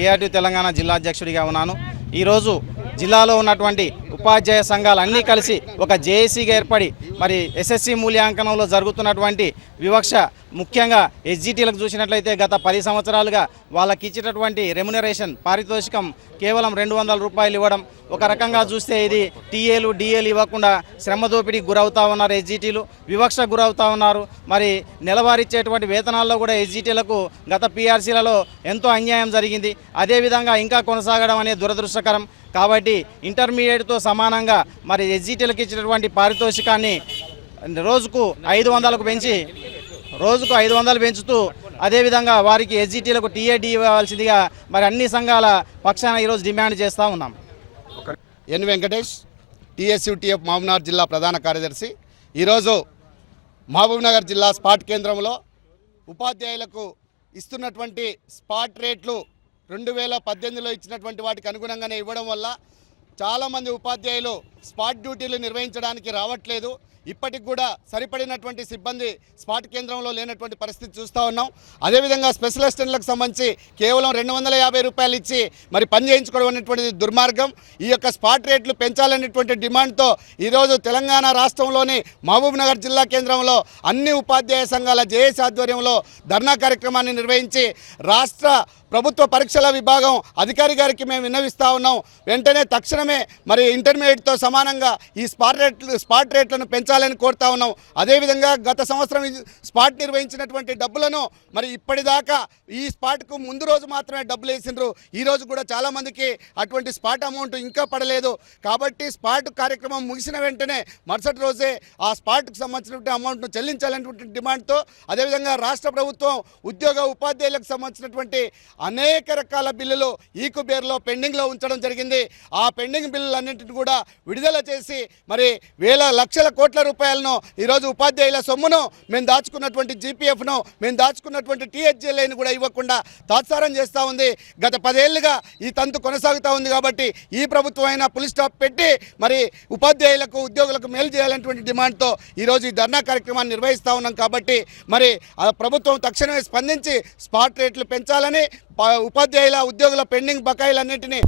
DRT Telangana జిల్లా అధ్యక్షుడిగా ఉన్నాను ఈరోజు జిల్లాలో ఉన్నటువంటి ఉపాధ్యాయ సంఘాలు అన్నీ కలిసి ఒక జేఏసీగా ఏర్పడి మరి ఎస్ఎస్సి మూల్యాంకనంలో జరుగుతున్నటువంటి వివక్ష ముఖ్యంగా ఎస్జిటీలకు చూసినట్లయితే గత పది సంవత్సరాలుగా వాళ్ళకి ఇచ్చేటటువంటి రెమ్యునరేషన్ పారితోషికం కేవలం రెండు వందల రూపాయలు ఇవ్వడం ఒక రకంగా చూస్తే ఇది టీఏలు డిఏలు ఇవ్వకుండా శ్రమ దోపిడీకి ఉన్నారు ఎస్జిటీలు వివక్ష గురవుతా ఉన్నారు మరి నెలవారిచ్చేటువంటి వేతనాల్లో కూడా ఎస్జిటీలకు గత పీఆర్సీలలో ఎంతో అన్యాయం జరిగింది అదేవిధంగా ఇంకా కొనసాగడం అనేది దురదృష్టకరం కాబట్టి ఇంటర్మీడియట్తో సమానంగా మరి ఎస్జీటీలకు ఇచ్చినటువంటి పారితోషికాన్ని రోజుకు ఐదు వందలకు పెంచి రోజుకు ఐదు వందలు పెంచుతూ అదేవిధంగా వారికి ఎస్జీటీలకు టీఏడి ఇవ్వాల్సిందిగా మరి అన్ని సంఘాల పక్షాన ఈరోజు డిమాండ్ చేస్తూ ఉన్నాం ఎన్ వెంకటేష్ టీఎస్యుటిఎఫ్ మహబూబ్నగర్ జిల్లా ప్రధాన కార్యదర్శి ఈరోజు మహబూబ్నగర్ జిల్లా స్పాట్ కేంద్రంలో ఉపాధ్యాయులకు ఇస్తున్నటువంటి స్పాట్ రేట్లు రెండు వేల పద్దెనిమిదిలో ఇచ్చినటువంటి వాటికి అనుగుణంగానే ఇవ్వడం వల్ల చాలామంది ఉపాధ్యాయులు స్పాట్ డ్యూటీలు నిర్వహించడానికి రావట్లేదు ఇప్పటికి కూడా సరిపడినటువంటి సిబ్బంది స్పాట్ కేంద్రంలో లేనటువంటి పరిస్థితి చూస్తూ ఉన్నాం అదేవిధంగా స్పెషల్ అసిస్టెంట్లకు సంబంధించి కేవలం రెండు వందల యాభై రూపాయలు ఇచ్చి మరి పని చేయించుకోవడం అనేటువంటిది దుర్మార్గం ఈ యొక్క స్పాట్ రేట్లు పెంచాలనేటువంటి డిమాండ్తో ఈరోజు తెలంగాణ రాష్ట్రంలోని మహబూబ్నగర్ జిల్లా కేంద్రంలో అన్ని ఉపాధ్యాయ సంఘాల జేఏసీ ఆధ్వర్యంలో ధర్నా కార్యక్రమాన్ని నిర్వహించి రాష్ట్ర ప్రభుత్వ పరీక్షల విభాగం అధికారి గారికి మేము విన్నవిస్తూ ఉన్నాం వెంటనే తక్షణమే మరి ఇంటర్మీడియట్తో సమానంగా ఈ స్పాట్ రేట్లు స్పాట్ రేట్లను పెంచాలని కోరుతా ఉన్నాం అదేవిధంగా గత సంవత్సరం స్పాట్ నిర్వహించినటువంటి డబ్బులను మరి ఇప్పటిదాకా ఈ స్పాట్కు ముందు రోజు మాత్రమే డబ్బులు వేసిండ్రు ఈ రోజు కూడా చాలామందికి అటువంటి స్పాట్ అమౌంట్ ఇంకా పడలేదు కాబట్టి స్పాట్ కార్యక్రమం ముగిసిన వెంటనే మరుసటి రోజే ఆ స్పాట్కు సంబంధించినటువంటి అమౌంట్ను చెల్లించాలనేటువంటి డిమాండ్తో అదేవిధంగా రాష్ట్ర ప్రభుత్వం ఉద్యోగ ఉపాధ్యాయులకు సంబంధించినటువంటి అనేక రకాల బిల్లులు ఈకుబేర్లో పెండింగ్లో ఉంచడం జరిగింది ఆ పెండింగ్ బిల్లులన్నింటిని కూడా విడుదల చేసి మరి వేల లక్షల కోట్ల రూపాయలను ఈరోజు ఉపాధ్యాయుల సొమ్మును మేము దాచుకున్నటువంటి జీపీఎఫ్ను మేము దాచుకున్నటువంటి టీహెచ్ఎల్ఐని కూడా ఇవ్వకుండా తాత్సారం చేస్తూ ఉంది గత పదేళ్లుగా ఈ తంతు కొనసాగుతూ ఉంది కాబట్టి ఈ ప్రభుత్వం అయినా పులి స్టాప్ పెట్టి మరి ఉపాధ్యాయులకు ఉద్యోగులకు మేలు చేయాలనేటువంటి డిమాండ్తో ఈరోజు ఈ ధర్నా కార్యక్రమాన్ని నిర్వహిస్తూ ఉన్నాం కాబట్టి మరి ప్రభుత్వం తక్షణమే స్పందించి స్పాట్ రేట్లు పెంచాలని ఉపాధ్యాయుల ఉద్యోగుల పెండింగ్ బకాయిలన్నింటినీ